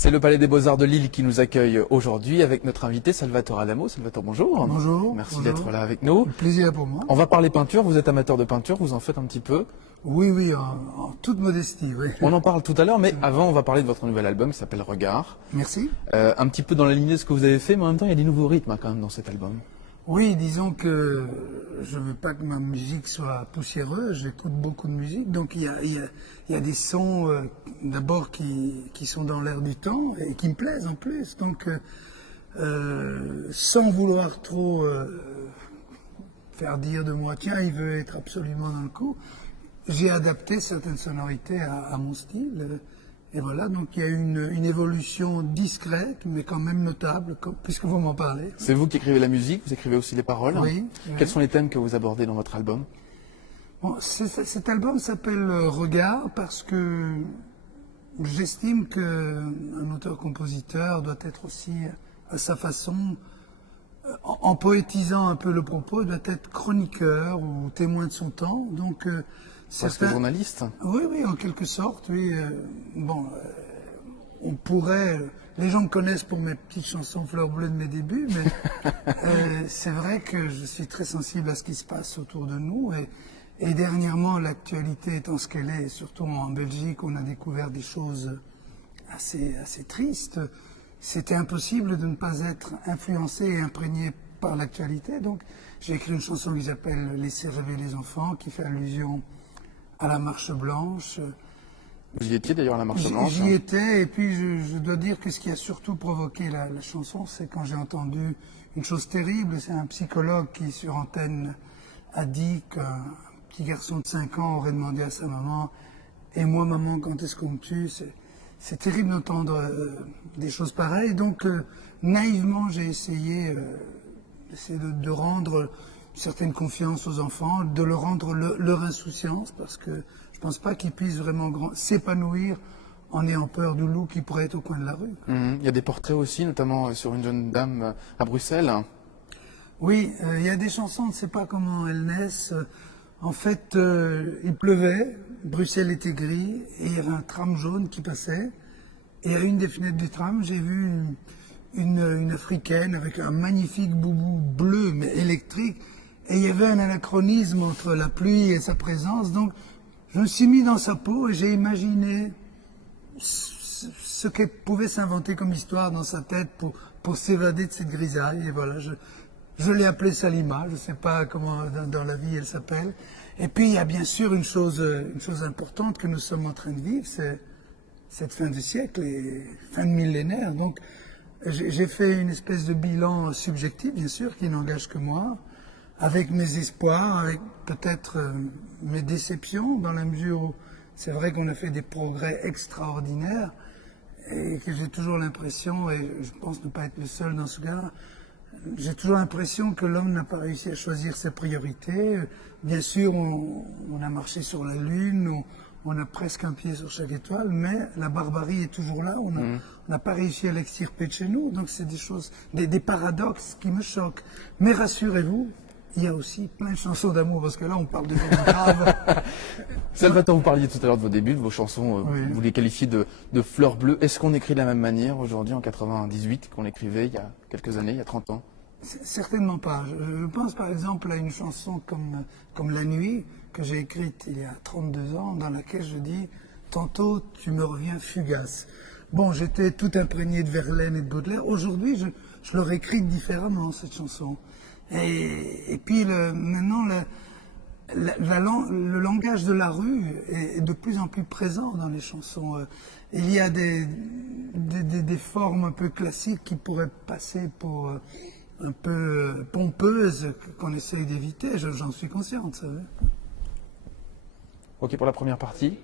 C'est le Palais des Beaux-Arts de Lille qui nous accueille aujourd'hui avec notre invité Salvatore Adamo. Salvatore, bonjour. Bonjour. Merci d'être là avec nous. Un plaisir pour moi. On va parler peinture, vous êtes amateur de peinture, vous en faites un petit peu. Oui, en toute modestie, oui. On en parle tout à l'heure, mais avant on va parler de votre nouvel album qui s'appelle Regard. Merci. Un petit peu dans la lignée de ce que vous avez fait, mais en même temps il y a des nouveaux rythmes quand même dans cet album. Oui, disons que je veux pas que ma musique soit poussiéreuse, j'écoute beaucoup de musique, donc il y a des sons d'abord qui sont dans l'air du temps et qui me plaisent en plus, donc sans vouloir trop faire dire de moi, tiens, il veut être absolument dans le coup, j'ai adapté certaines sonorités à mon style. Et voilà, donc il y a une évolution discrète, mais quand même notable, puisque vous m'en parlez. C'est vous qui écrivez la musique, vous écrivez aussi les paroles. Oui. Quels sont les thèmes que vous abordez dans votre album? Bon, cet album s'appelle Regard parce que j'estime qu'un auteur-compositeur doit être aussi, à sa façon, en poétisant un peu le propos, doit être chroniqueur ou témoin de son temps. Donc, Parce que journaliste. Oui, en quelque sorte, oui. On pourrait... les gens me connaissent pour mes petites chansons fleurs bleues de mes débuts, mais c'est vrai que je suis très sensible à ce qui se passe autour de nous. Et dernièrement, l'actualité étant ce qu'elle est, surtout en Belgique, on a découvert des choses assez tristes. C'était impossible de ne pas être influencé et imprégné par l'actualité. Donc, j'ai écrit une chanson qui s'appelle « Laissez rêver les enfants », qui fait allusion à la Marche Blanche. Vous y étiez d'ailleurs à la Marche Blanche. J'y étais, et puis je dois dire que ce qui a surtout provoqué la chanson, c'est quand j'ai entendu une chose terrible. C'est un psychologue qui, sur antenne, a dit qu'un petit garçon de 5 ans aurait demandé à sa maman « Et moi, maman, quand est-ce qu'on me tue ?» C'est terrible d'entendre des choses pareilles. Donc, naïvement, j'ai essayé de rendre certaine confiance aux enfants, de leur rendre leur insouciance, parce que je ne pense pas qu'ils puissent vraiment s'épanouir en ayant peur du loup qui pourrait être au coin de la rue. Il y a des portraits aussi, notamment sur une jeune dame à Bruxelles. Oui, il y a des chansons, on ne sait pas comment elles naissent. En fait, il pleuvait, Bruxelles était gris, et il y avait un tram jaune qui passait. Et à une des fenêtres du tram, j'ai vu une Africaine avec un magnifique boubou bleu, mais électrique. Et il y avait un anachronisme entre la pluie et sa présence. Donc, je me suis mis dans sa peau et j'ai imaginé ce qu'elle pouvait s'inventer comme histoire dans sa tête pour s'évader de cette grisaille. Et voilà, je l'ai appelée Salima. Je ne sais pas comment dans la vie elle s'appelle. Et puis, il y a bien sûr une chose importante que nous sommes en train de vivre, c'est cette fin du siècle et fin de millénaire. Donc, j'ai fait une espèce de bilan subjectif, bien sûr, qui n'engage que moi, avec mes espoirs, avec peut-être mes déceptions, dans la mesure où c'est vrai qu'on a fait des progrès extraordinaires et que j'ai toujours l'impression, et je pense ne pas être le seul dans ce cas, j'ai toujours l'impression que l'homme n'a pas réussi à choisir ses priorités. Bien sûr, on a marché sur la Lune, on a presque un pied sur chaque étoile, mais la barbarie est toujours là. On n'a pas réussi à l'extirper de chez nous. Donc c'est des choses, des paradoxes qui me choquent. Mais rassurez-vous, il y a aussi plein de chansons d'amour, parce que là on parle de choses graves. Salvatore, vous parliez tout à l'heure de vos débuts, de vos chansons, Oui. vous les qualifiez de fleurs bleues. Est-ce qu'on écrit de la même manière aujourd'hui, en 98, qu'on écrivait il y a quelques années, il y a 30 ans? Certainement pas. Je pense par exemple à une chanson comme La Nuit, que j'ai écrite il y a 32 ans, dans laquelle je dis « Tantôt tu me reviens fugace ». Bon, j'étais tout imprégné de Verlaine et de Baudelaire. Aujourd'hui, je l'aurais écrite différemment, cette chanson. Et puis maintenant, le langage de la rue est de plus en plus présent dans les chansons. Il y a des formes un peu classiques qui pourraient passer pour un peu pompeuses, qu'on essaye d'éviter. J'en suis conscient, vous savez. Ok pour la première partie.